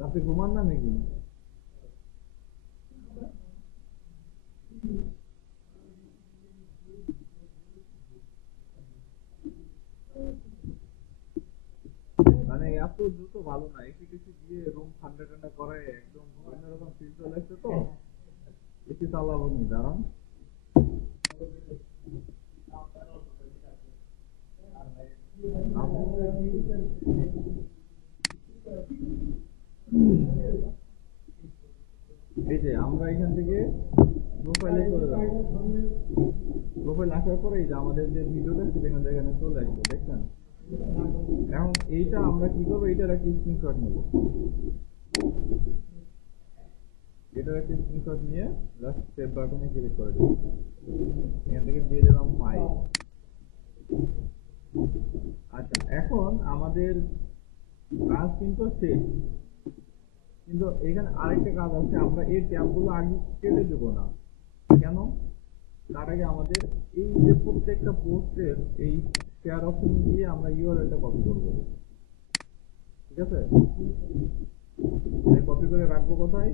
রাতে ঘুমান না নাকি? মানে এত দ্রুত ভালো না, এসি টেসি দিয়ে রুম ঠান্ডা ঠান্ডা করায় একদম অন্যরকম ফিল চলে আসছে। তো এসি চালাবো নি, দাঁড়ান। এই যে আমরা এখান থেকে প্রোফাইলে চলে যাবো। প্রোফাইল আসার পরে এই যে আমাদের যে ভিডিওটা সেটা এখানে চলে আসবে, দেখছেন? এখন এইটা আমরা কি করবো, এইটার একটা স্ক্রিনশট নেব। এটার একটা স্ক্রিনশট নিয়ে জাস্ট সেভ বাটনে ক্লিক করে দেবো। এখান থেকে দিয়ে দিলাম ফাইল। আচ্ছা, এখন আমাদের কাজ কিন্তু শেষ, কিন্তু এখানে আরেকটা কাজ আছে, আমরা এই ট্যাবগুলো আগে কেটে দেবো না। কেন? তার আগে আমাদের এই যে প্রত্যেকটা পোস্টের এই শেয়ার অপশন দিয়ে আমরা ইউআরএলটা কপি করবো। ঠিক আছে, কপি করে রাখবো কোথায়?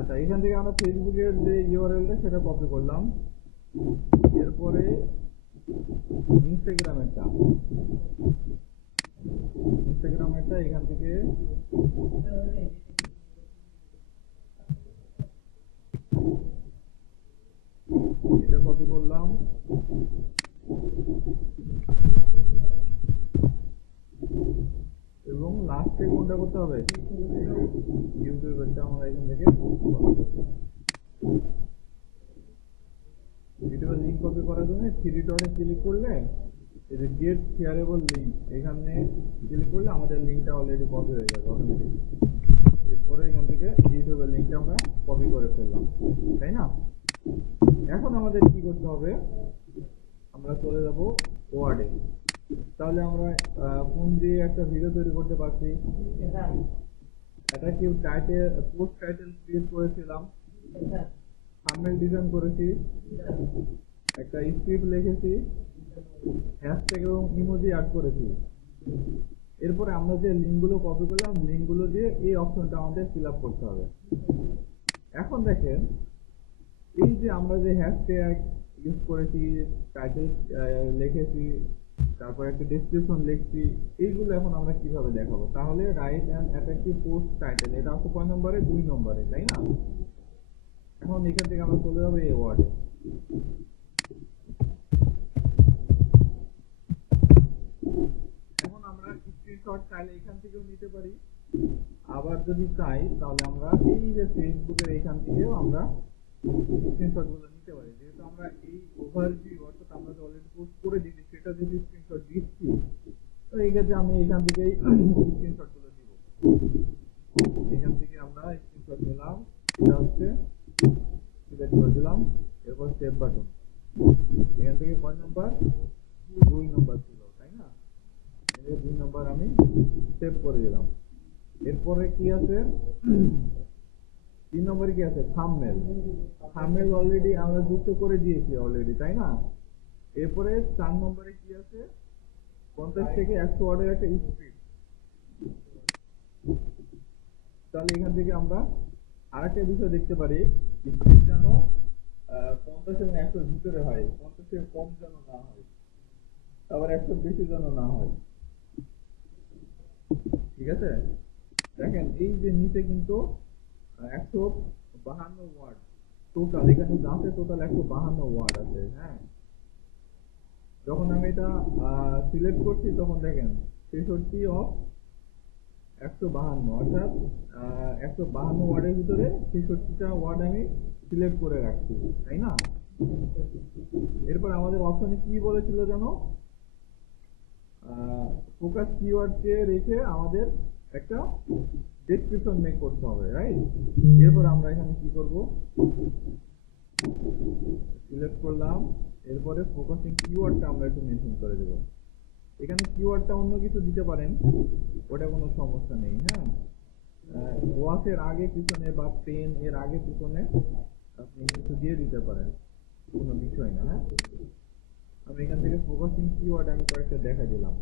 আচ্ছা, এখান থেকে আমরা ফেসবুকের যে ইউআরএলটা সেটা কপি করলাম। এরপরে ইনস্টাগ্রামেরটা এখান থেকে এটা কপি করলাম। এবং লাস্টে কোনটা করতে হবে? ইউটিউবেরটা আমরা এখান থেকে ইউটিউবের লিঙ্ক কপি করার জন্য থ্রি ডটে ক্লিক করলে এই যে গেট শেয়ারেবল লিঙ্ক এখানে ক্লিক করলে আমাদের লিঙ্কটা অলরেডি কপি হয়ে যাবে অটোমেটিক। এরপরে এখান থেকে ইউটিউবের লিঙ্কটা আমরা কপি করে ফেললাম, তাই না? এখন আমাদের কি করতে হবে? আমরা চলে যাব ওয়ার্ডে। তাহলে আমরা ফোন দিয়ে একটা ভিডিও তৈরি করতে পারছি। এটা কি টাইটেল, পোস্ট টাইটেল ক্রিয়েট করেছিলাম, থাম্বনেল ডিজাইন করেছি, একটা স্ক্রিপ্ট লিখেছি, হ্যাশট্যাগ এবং ইমোজি অ্যাড করেছি। এরপরে আমরা যে লিঙ্কগুলো কপি করলাম, লিঙ্কগুলো দিয়ে এই অপশনটা আমাদের ফিল আপ করতে হবে। এখন দেখেন, এই যে আমরা যে হ্যাশট্যাগ ইউজ করেছি, টাইটেল লিখেছি, তারপর একটা ডেসক্রিপশন লিখছি, এইগুলো এখন আমরা কিভাবে দেখাবো? তাহলে right and attractive post title, এটা আছে কয় নম্বরে? 2 নম্বরে, তাই না? এখন এখান থেকে আমরা চলে যাবো এই ওয়ার্ডে। এখন আমরা স্ক্রিনশট চাইলে এখান থেকেও নিতে পারি, আবার যদি চাই তাহলে আমরা এই যে ফেসবুকের এখান থেকেও আমরা স্ক্রিনশট গুলো নিতে পারি। যেহেতু আমরা এই ওভারভিউ অর্থাৎ আমরা যে অলরেডি পোস্ট করে দিচ্ছি সেটা যদি স্ক্রিনশট দিচ্ছি, তো এই ক্ষেত্রে আমি এখান থেকে স্ক্রিনশট গুলো দিব। এখান থেকে আমরা স্ক্রিনশট নিলাম, এটা হচ্ছে সিলেক্ট করে দিলাম, এরপর সেভ বাটন। এখান থেকে কয় নম্বর? 2 নম্বর ছিল, তাই না? এই 2 নম্বর আমি সেভ করে দিলাম। এরপরে কি আছে? 3 নম্বরে কি আছে? থাম্বনেল। থাম্বনেল অলরেডি আমরা যুক্ত করে দিয়েছি অলরেডি, তাই না? এরপরে 4 নম্বরে কি আছে? 50 থেকে 100 ওয়ার্ডের একটা স্ক্রিপ্ট। তাহলে এখান থেকে আমরা আরেকটা বিষয় দেখতে পারি, স্ক্রিপ্ট যেন 50 এবং 100 ভিতরে হয়, 50 এর কম যেন না হয়, আবার 100 বেশি যেন না হয়। ঠিক আছে, দেখেন এই যে নিচে কিন্তু 152 ওয়ার্ড টোটাল, এখানে আছে টোটাল 152 ওয়ার্ড আছে। হ্যাঁ, যখন আমি এটা সিলেক্ট করছি তখন দেখেন 63 অফ 152, অর্থাৎ 152 ওয়ার্ডের ভিতরে 63টা ওয়ার্ড আমি সিলেক্ট করে রাখছি, তাই না? এরপর আমাদের অপশনে কি বলেছিল জানো? ফোকাস কিওয়ার্ডকে রেখে আমাদের একটা ডেসক্রিপশন মেক করতে হবে, রাইট? এরপর আমরা এখানে কি করব? সিলেক্ট করলাম, এরপরে ফোকাসিং কিওয়ার্ডটা আমরা একটু মেনশন করে দেব। এখানে কিওয়ার্ডটা অন্য কিছু দিতে পারেন, ওটা কোনো সমস্যা নেই। হ্যাঁ, ওয়াচের আগে পিছনে বা পেন এর আগে পিছনে আপনি কিছু দিয়ে দিতে পারেন, কোনো বিষয় না। হ্যাঁ, আমি এখান থেকে ফোকাসিং কিওয়ার্ড আমি কয়েকটা দেখা দিলাম।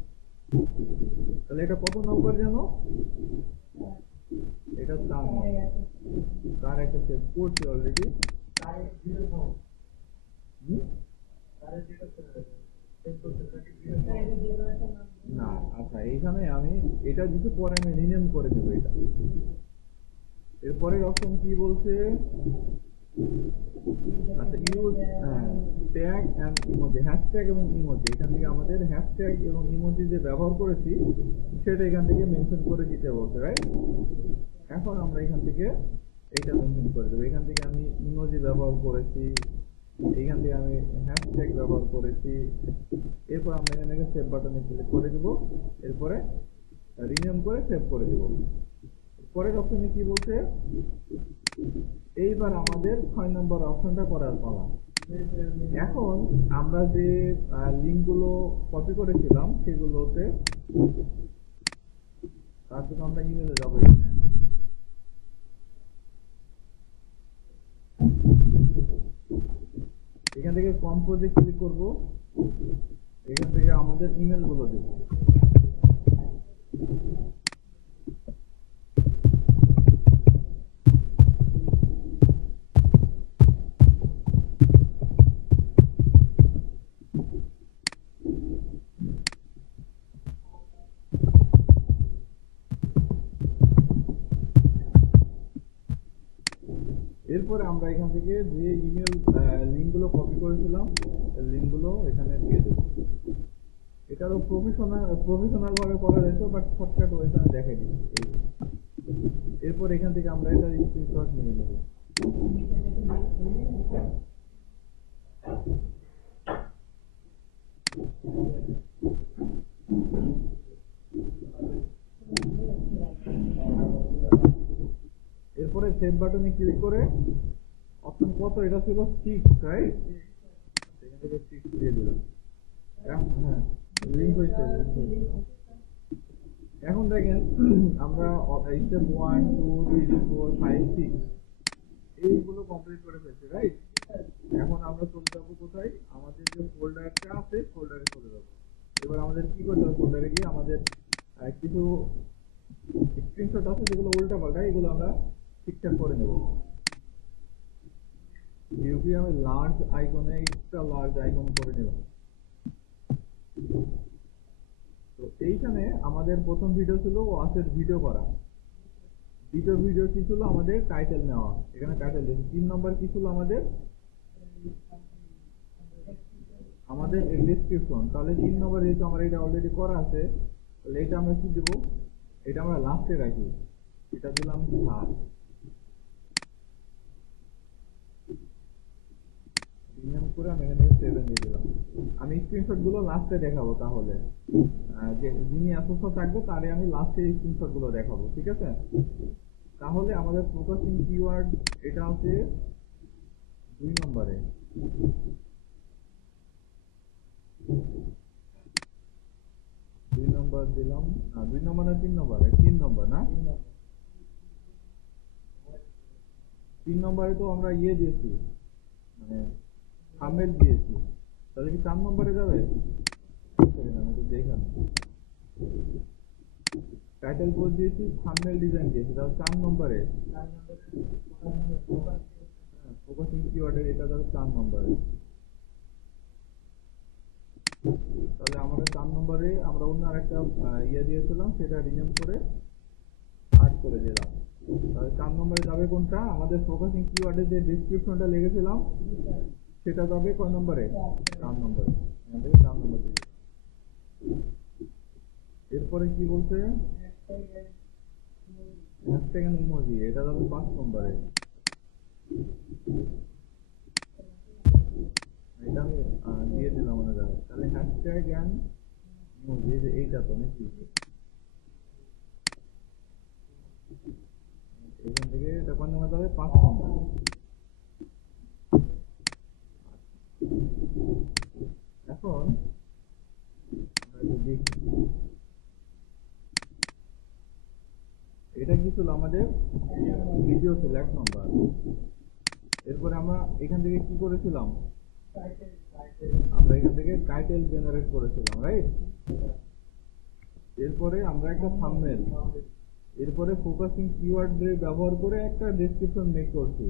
তাহলে এটা কত নম্বর জানো? এটা 4 নম্বর। তার একটা সেভ করছি অলরেডি। না, আচ্ছা, এইখানে আমি এটা দিতে পরে আমি রিনেম করে দেবো এটা। এরপরের অপশন কি বলছে? আচ্ছা, use tag and emoji, hashtag এবং ইমোজি। এখান থেকে আমাদের হ্যাশট্যাগ এবং ইমোজি যে ব্যবহার করেছি সেটা এখান থেকে মেনশন করে দিতে বলছে, রাইট? এখন আমরা এখান থেকে এইটা মেনশন করে দেবো। এখান থেকে আমি ইমোজি ব্যবহার করেছি, এখান থেকে আমি হ্যাশট্যাগ ব্যবহার করেছি। এরপর আমরা এখান থেকে সেভ বাটনে ক্লিক করে দেব, এরপরে রিনেম করে সেভ করে দেব। পরের অপশনে কি বলছে, এইবার আমাদের 6 নম্বর অপশনটা করার পালা। এখন আমরা যে লিঙ্কগুলো কপি করেছিলাম সেগুলোতে, তার জন্য আমরা ইমেলে যাবো। এখান থেকে কম্পোজে ক্লিক করব, এখান থেকে আমাদের ইমেল গুলো দেব। এরপরে আমরা এখান থেকে যে ইমেল লিঙ্কগুলো কপি করেছিলাম লিঙ্কগুলো এখানে দিয়ে দেব। এটারও প্রফেশনাল ভাবে করা হয়েছে, বাট শর্টকাট ওয়েতে আমি দেখাই দিই। এরপর এখান থেকে আমরা এটার স্ক্রিনশট নিয়ে নেব। এরপরে সেভ বাটনে ক্লিক করে অপশন কত, এটা ছিল 6, রাইট? এখান থেকে 6 দিয়ে দিলাম। হ্যাঁ, লিংক হয়েছে। এখন দেখেন আমরা স্টেপ 1 2 3 4 5 6 এইগুলো কমপ্লিট করে ফেলছি, রাইট? এখন আমরা চলে যাবো কোথায়, আমাদের যে ফোল্ডারটা আছে ফোল্ডারে চলে যাবো। এবার আমাদের কি করতে হবে, ফোল্ডারে গিয়ে আমাদের কিছু স্ক্রিনশট আছে যেগুলো উল্টা পাল্টা, এগুলো আমরা ঠিকঠাক করে নেব। ইউপি আমি লার্জ আইকনে একটা লার্জ আইকন করে নেব। তো এইখানে আমাদের প্রথম ভিডিও ছিল ওয়াচের ভিডিও করা, দ্বিতীয় ভিডিও কি ছিল আমাদের টাইটেল নেওয়া, এখানে টাইটেল দিয়েছি। 3 নম্বর কি ছিল আমাদের ডেসক্রিপশন। তাহলে 3 নম্বর যেহেতু আমার এটা অলরেডি করা আছে, তাহলে এটা আমরা কি দেবো, এটা আমরা লাস্টে রাখি, এটা দিলাম 7। প্রিমিয়াম করে আমি এখানে 7 দিয়ে দিলাম। আমি স্ক্রিনশট গুলো লাস্টে দেখাবো, তাহলে যে যিনি অ্যাসোসিয়েট থাকবে তারে আমি লাস্টে স্ক্রিনশট গুলো দেখাবো, ঠিক আছে? তাহলে আমাদের ফোকাসিং কিওয়ার্ড এটা আছে 2 নম্বরে। 2 নম্বর দিলাম না, 2 নম্বর না 3 নম্বরে, 3 নম্বর না, 3 নম্বরে তো আমরা ইয়ে দিয়েছি, মানে থাম্বনেল দিয়েছি। তাহলে কি 4 নম্বরে যাবে? আমি তো দেখান টাইটেল পোস্ট দিয়েছি, থাম্বনেল ডিজাইন দিয়েছি, তাহলে 4 নম্বরে ফোকাসিং কিওয়ার্ডের এটা যাবে 4 নম্বরে। তাহলে আমাদের 4 নম্বরে আমরা অন্য আরেকটা ইয়ে দিয়েছিলাম, সেটা রিনেম করে 8 করে দিলাম। তাহলে 4 নম্বরে যাবে কোনটা, আমাদের ফোকাসিং কিওয়ার্ডের যে ডেসক্রিপশনটা লিখেছিলাম সেটা যাবে কয় নম্বরে, 4 নম্বরে। এখান থেকে 4 নম্বর দিয়ে। এরপরে কি বলছে, হ্যাশট্যাগ এন্ড ইমোজি, এটা যাবে 5 নম্বরে। এটা আমি দিয়ে দিলাম মনে যায়। তাহলে হ্যাশট্যাগ এন্ড ইমোজি, যে এইটা তো নাকি, এখান থেকে এটা কোন নম্বর যাবে, 5 নম্বর। এখন এটা কি ছিল আমাদের ভিডিও ছিল 1 নম্বর। এরপরে আমরা এখান থেকে কি করেছিলাম, আমরা এখান থেকে টাইটেল জেনারেট করেছিলাম, রাইট? এরপরে আমরা একটা থাম্বনেল, এরপরে ফোকাসিং কিওয়ার্ড ব্যবহার করে একটা ডেসক্রিপশন মেক করছি।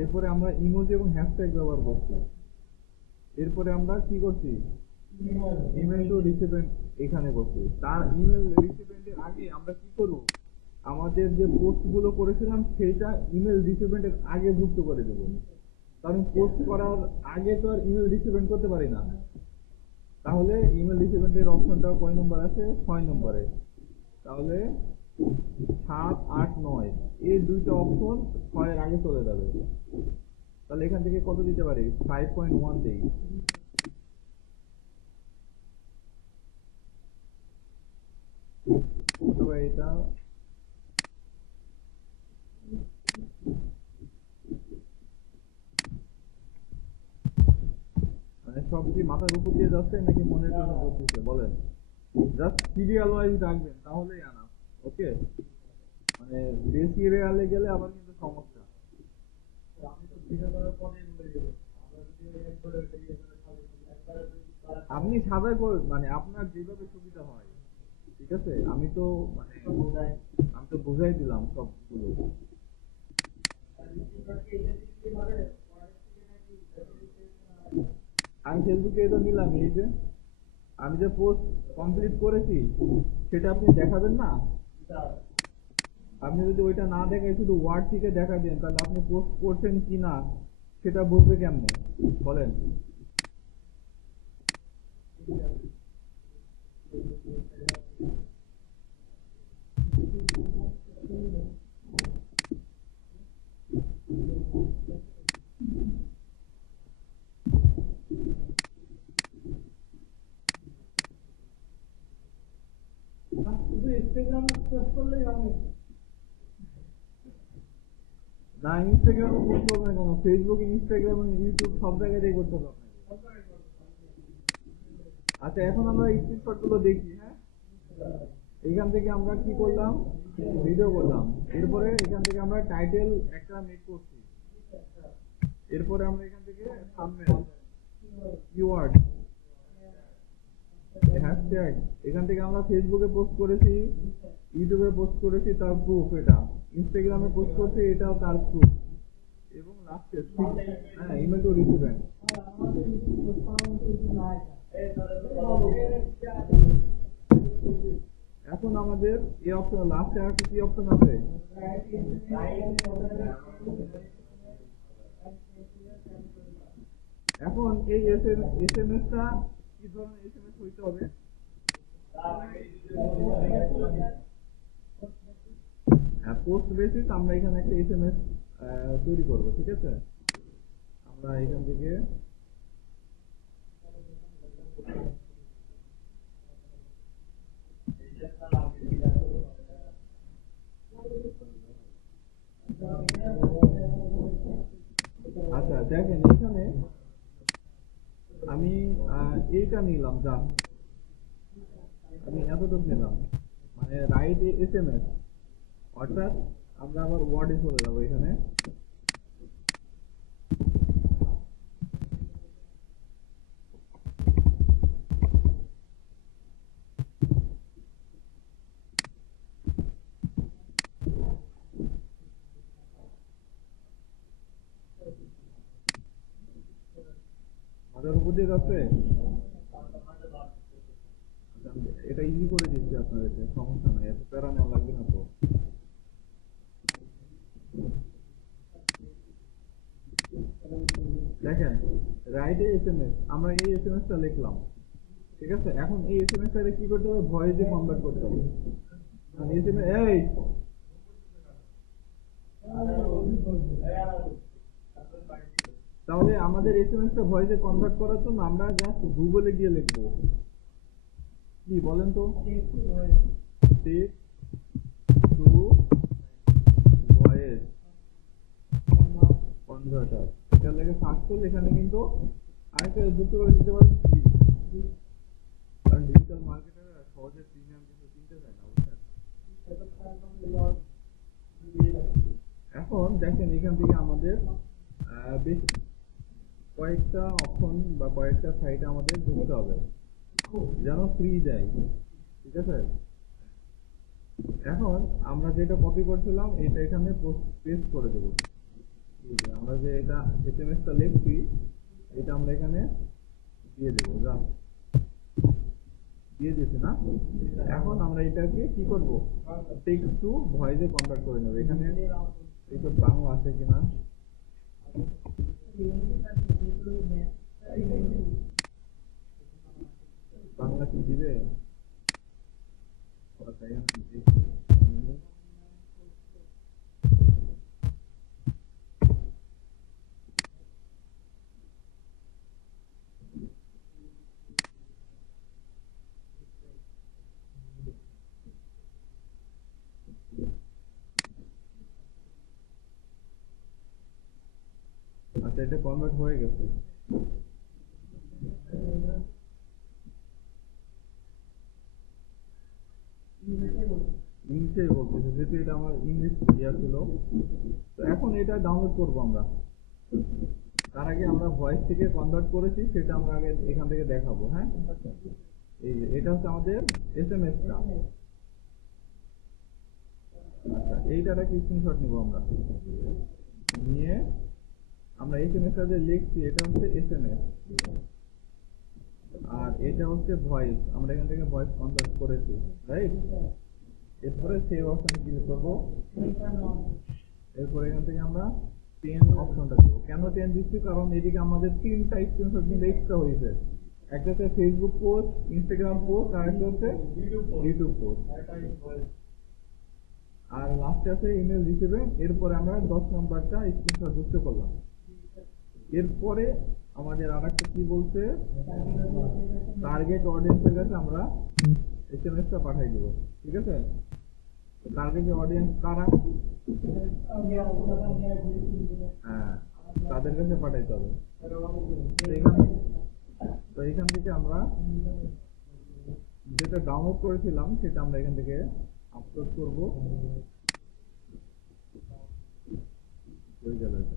এরপরে আমরা ইমোজি এবং হ্যাশট্যাগ ব্যবহার করছি। এরপরে আমরা কি করছি, ইমেল টু রিসিপেন্ট এখানে করছি। তার ইমেল রিসিপেন্টের আগে আমরা কি করব, আমাদের যে পোস্ট গুলো করেছিলাম সেটা ইমেল রিসিপেন্টের আগে যুক্ত করে দেব, কারণ পোস্ট করার আগে তো আর ইমেল রিসিপেন্ট করতে পারি না। তাহলে ইমেল রিসিপেন্টের অপশনটা কয় নম্বর আছে, 6 নম্বরে। তাহলে 7 8 9 এই দুইটা অপশন 6 এর আগে চলে যাবে। তাহলে এখান থেকে কত দিতে পারি, 5.1 দেই। অথবা এটা মাথার উপর দিয়ে যাচ্ছে নাকি মনের জন্য করতেছে বলেন। জাস্ট সিরিয়াল ওয়াইজ রাখবেন তাহলেই আনা। ওকে, মানে বেশি রেয়ালে গেলে আবার কিন্তু সমস্যা। আপনি সাদা করে মানে আপনার যেভাবে সুবিধা হয়, ঠিক আছে। আমি তো বুঝাই দিলাম সবগুলো। আমি ফেসবুকে এটা নিলাম, এই যে আমি যে পোস্ট কমপ্লিট করেছি সেটা আপনি দেখাবেন না। আপনি যদি ওইটা না দেখায় শুধু ওয়ার্ড থেকে দেখা দেন, তাহলে আপনি পোস্ট করছেন কি না সেটা বুঝবে কেমনে বলেন। না, ইনস্টাগ্রামে পোস্ট করবেন কেন? ফেসবুক, ইনস্টাগ্রাম, ইউটিউব সব জায়গাতেই করতে হবে আপনাকে। আচ্ছা, এখন আমরা স্ক্রিনশট গুলো দেখি। হ্যাঁ, এখান থেকে আমরা কি করলাম, ভিডিও করলাম। এরপরে এখান থেকে আমরা টাইটেল একটা মেক করছি। এরপরে আমরা এখান থেকে থাম্বনেল, কিওয়ার্ড, হ্যাশট্যাগ, এখান থেকে আমরা ফেসবুকে পোস্ট করেছি, ইউটিউবে পোস্ট করেছি, তার প্রুফ এটা। ইনস্টাগ্রামে পোস্ট করছি, এটাও তার প্রুফ। এবং লাস্টে হ্যাঁ, ইমেল টু রিসিভেন্ট। এখন আমাদের এই অপশন লাস্টে আর কি অপশন আছে? এখন এই এসএমএস টা কি ধরনের এসএমএস হইতে হবে? পোস্ট বেসিস আমরা এখানে একটা এসএমএস তৈরি করব, ঠিক আছে। আমরা এখান থেকে আচ্ছা দেখেন, এখানে আমি এইটা নিলাম, যা আমি এতটুকু নিলাম, মানে রাইট এসএমএস। অর্থাৎ আমরা আবার ওয়ার্ডে চলে যাবো এখানে। মাথার উপর দিয়ে যাচ্ছে। এটা ইজি করে দিচ্ছি আপনাদেরকে, সমস্যা নাই, এত প্যারা নেওয়া লাগবে না তো। দেখেন, রাইট এসএমএস, আমরা এই এসএমএস টা লিখলাম, ঠিক আছে। এখন এই এসএমএস টাকে কি করতে হবে? ভয়েসে কনভার্ট করতে হবে। এসএমএস এই তাহলে আমাদের এসএমএস টা ভয়েসে কনভার্ট করার জন্য আমরা জাস্ট গুগলে গিয়ে লিখবো, কি বলেন তো, টেক্সট টু ভয়েস কনভার্টার, এটা লেগে সার্চ করলে এখানে কিন্তু আরেকটা যুক্ত করে দিতে পারেন ফ্রি। কারণ ডিজিটাল মার্কেটার সহজে প্রিমিয়াম কিন্তু কিনতে চায় না, বুঝছেন। এখন দেখেন, এখান থেকে আমাদের বেশ কয়েকটা অপশন বা কয়েকটা সাইট আমাদের ঢুকতে হবে যেন ফ্রি দেয়, ঠিক আছে। এখন আমরা যেটা কপি করছিলাম এটা এখানে পেস্ট করে দেবো। আমরা যে এটা এসএমএস টা লিখছি এটা আমরা এখানে দিয়ে দেবো, যা দিয়ে দিয়েছি না। এখন আমরা এটাকে কি করব, টেক্সট টু ভয়েসে কনভার্ট করে নেব। এখানে এইসব বাংলা আছে কিনা, বাংলা কি দিবে? আচ্ছা, এটা কনভার্ট হয়ে গেছে। ইংলিশেই বলতেছে, যেহেতু এটা আমার ইংলিশ ইয়া ছিল। তো এখন এটা ডাউনলোড করব আমরা। তার আগে আমরা ভয়েস থেকে কনভার্ট করেছি, সেটা আমরা আগে এখান থেকে দেখাবো। হ্যাঁ, এই যে এটা হচ্ছে আমাদের এসএমএসটা। আচ্ছা, এইটার একটা স্ক্রিনশট নিব আমরা, নিয়ে আমরা এসএমএসটা যে লিখছি এটা হচ্ছে এসএমএস, আর এটা হচ্ছে ভয়েস। আমরা এখান থেকে ভয়েস কনভার্ট করেছি, রাইট? এরপরে সেভ অপশনে ক্লিক করব। এরপরে এখান থেকে আমরা 10 অপশনটা দেব। কেন 10 দিচ্ছি? কারণ এদিকে আমাদের তিনটা স্ক্রিনশট কিন্তু এক্সট্রা হয়েছে। একটা হচ্ছে ফেসবুক পোস্ট, ইনস্টাগ্রাম পোস্ট, আর একটা হচ্ছে ইউটিউব পোস্ট, আর লাস্টে আছে ইমেল রিসিভে। এরপরে আমরা 10 নম্বরটা স্ক্রিনশট যুক্ত করলাম। এরপরে আমাদের আর একটা কি বলছে, টার্গেট অডিয়েন্সের কাছে আমরা এসএমএসটা পাঠিয়ে দেব। ঠিক আছে? টার্গেট অডিয়েন্স কারা? হ্যাঁ, তাদের কাছে পাঠাইতে হবে। তো এখান থেকে আমরা যেটা ডাউনলোড করেছিলাম সেটা আমরা এখান থেকে আপলোড করব। হয়ে গেল এটা।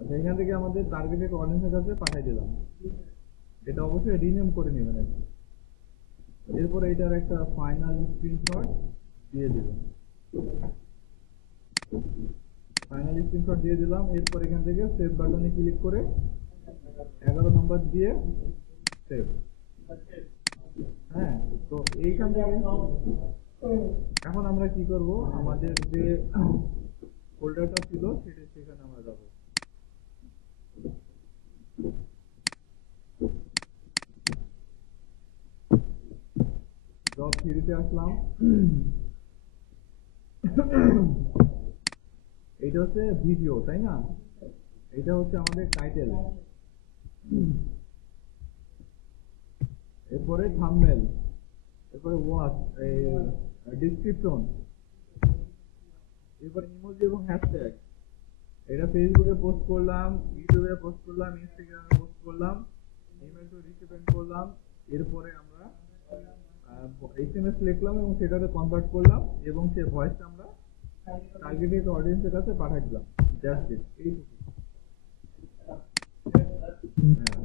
আচ্ছা, এখান থেকে আমাদের টার্গেটেড অডিয়েন্সের কাছে পাঠিয়ে দিলাম। এটা অবশ্যই রিনেম করে নেবেন। এরপরে এটার একটা ফাইনাল স্ক্রিনশট দিয়ে দিবেন। ফাইনাল স্ক্রিনশট দিয়ে দিলাম। এরপর এখান থেকে সেভ বাটনে ক্লিক করে 11 নম্বর দিয়ে সেভ। হ্যাঁ, তো এইখান থেকে এখন আমরা কি করব, আমাদের যে ফোল্ডারটা ছিল সেটা সেখানে আমরা যাব। জব থ্রিতে আসলাম। এটা হচ্ছে ভিডিও, তাই না? এটা হচ্ছে আমাদের টাইটেল। এরপরে থাম্বনেল, এরপরে ওয়াচ, ডেসক্রিপশন, এরপরে ইমোজি এবং হ্যাশট্যাগ। এটা ফেসবুকে পোস্ট করলাম, ইউটিউবে পোস্ট করলাম, ইনস্টাগ্রামে পোস্ট করলাম, ইমেল টু রিসিভেন্ট করলাম। এরপরে আমরা এসএমএস লিখলাম এবং সেটাকে কনভার্ট করলাম এবং সেই ভয়েসটা আমরা টার্গেটেড অডিয়েন্সের কাছে পাঠিয়ে দিলাম। জাস্ট এইটুকু। হ্যাঁ।